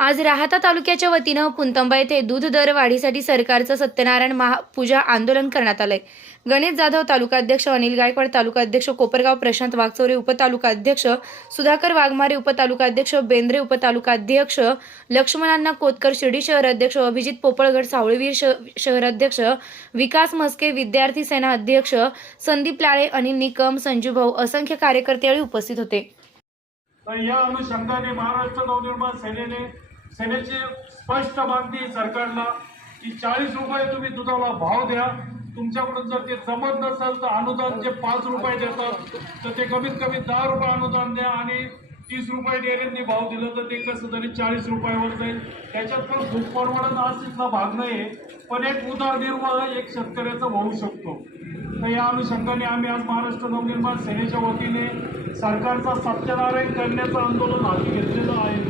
आज राहाता तालुक्याच्या वतीनं पुंतंबा येथे दूध दर वाढीसाठी सरकारचं सत्यनारायण महापूजा आंदोलन करण्यात आलंय. गणेश जाधव तालुकाध्यक्ष अनिल गायकवाड तालुकाध्यक्ष कोपरगाव प्रशांत वागचौरे उपतालुकाध्यक्ष सुधाकर वाघमारे उपतालुकाध्यक्ष बेंद्रे उपतालुकाध्यक्ष लक्ष्मणांना कोतकर शिर्डी शहर अध्यक्ष अभिजित पोपळगड सावळवीर शहराध्यक्ष विकास मस्के विद्यार्थी सेना अध्यक्ष संदीप लाळे अनिल निकम संजू भाऊ असंख्य कार्यकर्ते यावेळी उपस्थित होते. तर या अनुषंगाने महाराष्ट्र नवनिर्माण सेनेने सेनेची स्पष्ट मागणी सरकारला की चाळीस रुपये तुम्ही दुधाला भाव द्या. तुमच्याकडून जर ते जमत नसेल तर अनुदान जे पाच रुपये देतात तर ते कमीत कमी दहा रुपये अनुदान द्या आणि तीस रुपये डेअरींनी भाव दिलं तर ते कसं तरी चाळीस रुपयावर जाईल. त्याच्यात पण खूप परवडत असला भाग नाही पण एक उदारनिर्वाह एक शेतकऱ्याचा होऊ शकतो. तर या अनुषंगाने आम्ही आज महाराष्ट्र नवनिर्माण सेनेच्या वतीने सरकारचा सत्यनारायण करण्याचं आंदोलन हाती घेतलेलं आहे.